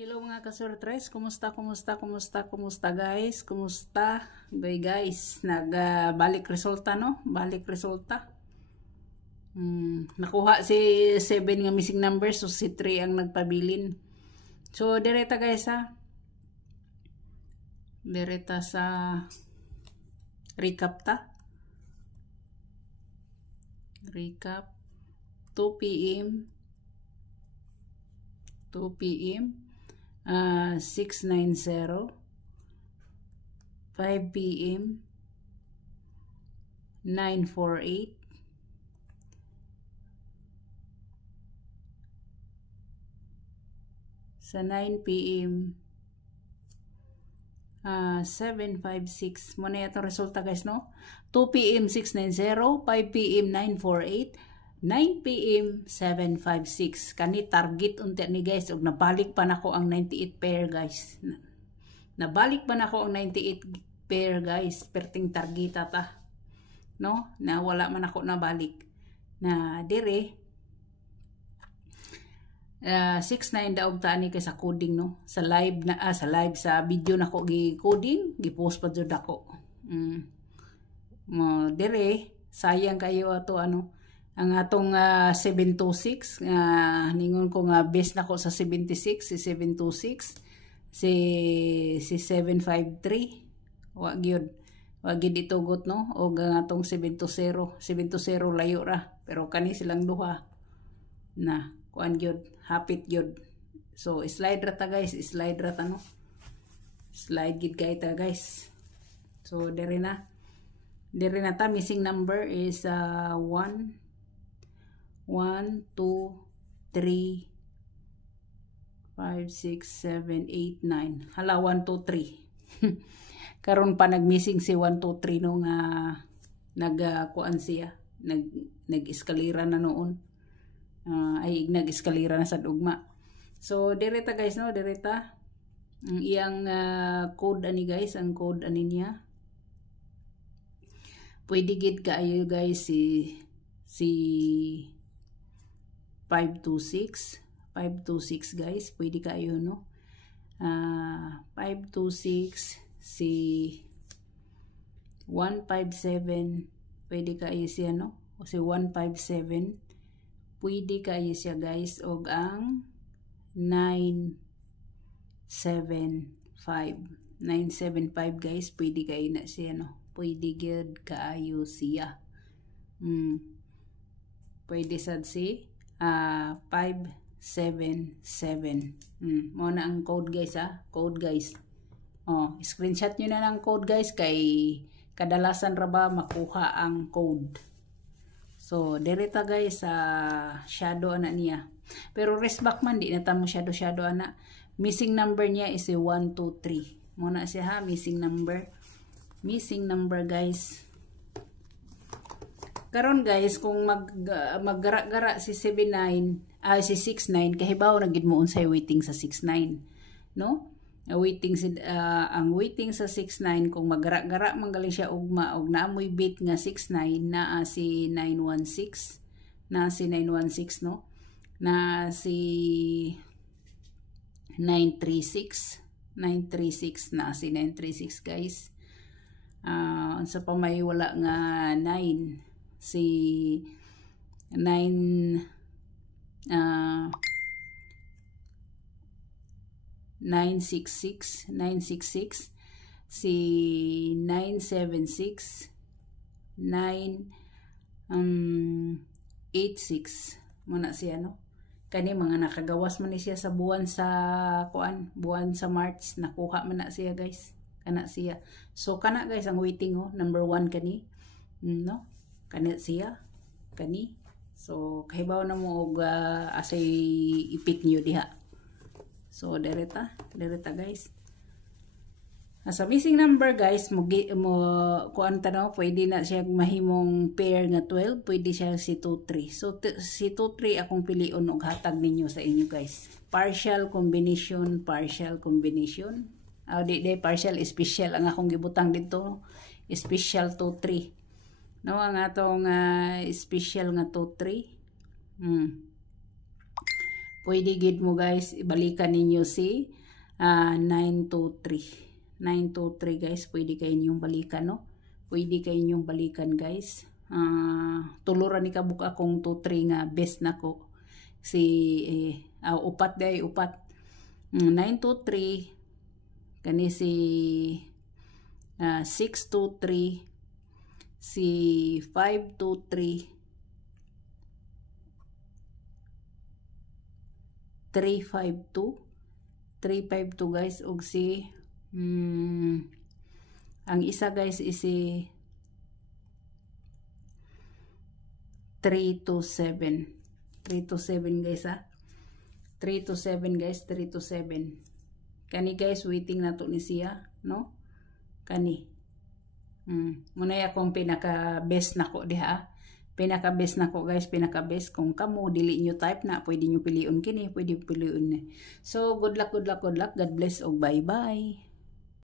Hello mga kasurtres, kumusta guys? Kumusta? Guys, nagbalik resulta no? Balik resulta. Nakuha si 7 nga missing number, so si 3 ang nagpabilin. So direta guys ha. Direta sa recap ta. Recap 2 p.m. 690 5 p.m. 948 sa 9 p.m. 756 mo na itong resulta guys no. 2 p.m. 690 5 p.m. 948 9 p.m. 756 kani target unti ni guys ug nabalik pa nako ang 98 pair guys. Nabalik pa nako ang 98 pair guys, perting target ta no, na wala man ako nabalik na dire 69 daog ta ani kay sa coding no, sa live na sa video nako gi coding gi-post pa jud ako. Mo dire sayang kayo ato ano ang atong 726 ningon ko nga base nako sa 76 si 726 si 753 wa gyud itugot no, o ang atong 720 layo ra pero kani silang duha na kuan gyud hapit gyud. So slide ra ta guys, slide ra ta no, slide gid kay ta guys. So dire na ta, missing number is 1 2 3 5 6 7 8 9. Hala 1 2 3. Karon pa nag-missing si 1 2 3 no nga nagkuan siya, nag-eskalera na noon. Ay nag-eskalera na sa dugma. So direta guys no, direta ang iyang code ani guys, ang code ani niya. Pwede gid kaayo guys si 526 guys, pwede kayo no. 526 si 157 pwede kayo siya no, o si 157 pwede kayo siya guys, og ang 975 guys pwede kayo na siya no, pwede gid kaayo siya. Pwede sad si 577. Mo na ang code guys ha, code guys. Screenshot nyo na ng code guys kay kadalasan ra ba makuha ang code. So direta guys sa shadow ana niya. Pero rest back man di na ta mo shadow ana. Missing number niya is 1 2 3. Mo na siya ha, missing number guys. Karon guys kung maggara-gara si 69 si 69 kahibaw na gid mo unsay waiting sa 69 no, waiting ang waiting sa 69 kung maggara-gara man galing siya ugma og naamoy bit nga 69 naa si 916 no, na si 936 na si 936 guys. Sa pamay wala nga 9 si 966 si 976 986 muna siya no. Kani mga nakagawas man ni siya sa buwan sa buwan sa March, nakuha man na siya guys, kana siya. So kana guys ang waiting number 1 kani no, kana siya kani. So kahibaw na mo og asay ipit niyo diha. So direta guys. Sa missing number guys mo kuan ta no, pwede na siya mahimong pair nga 12, pwede siya si 23. So si 23 akong pilion og hatag ninyo sa inyo guys. Partial combination. Di partial, special ang akong gibutang dito. Special 23. No, ang atong special nga 23. pwede gid mo guys ibalikan ninyo si 923. 923 guys, pwede kayo ninyong balikan, no? Pwede kayo ninyong balikan guys. Tuluran ni kabuk akong 23 nga best nako. Si upat day upat. 923 kani si 623, si 523, 352 guys, og si ang isa guys is si 327 guys 327 guys, 327 kani guys, waiting na to ni siya, no? Kani muna akong pinaka best nako diha, pinaka best nako guys, pinaka best. Kung kamo dili nyo type na, pwede nyo piliun kini, pwede piliun ni. So good luck, God bless og bye bye.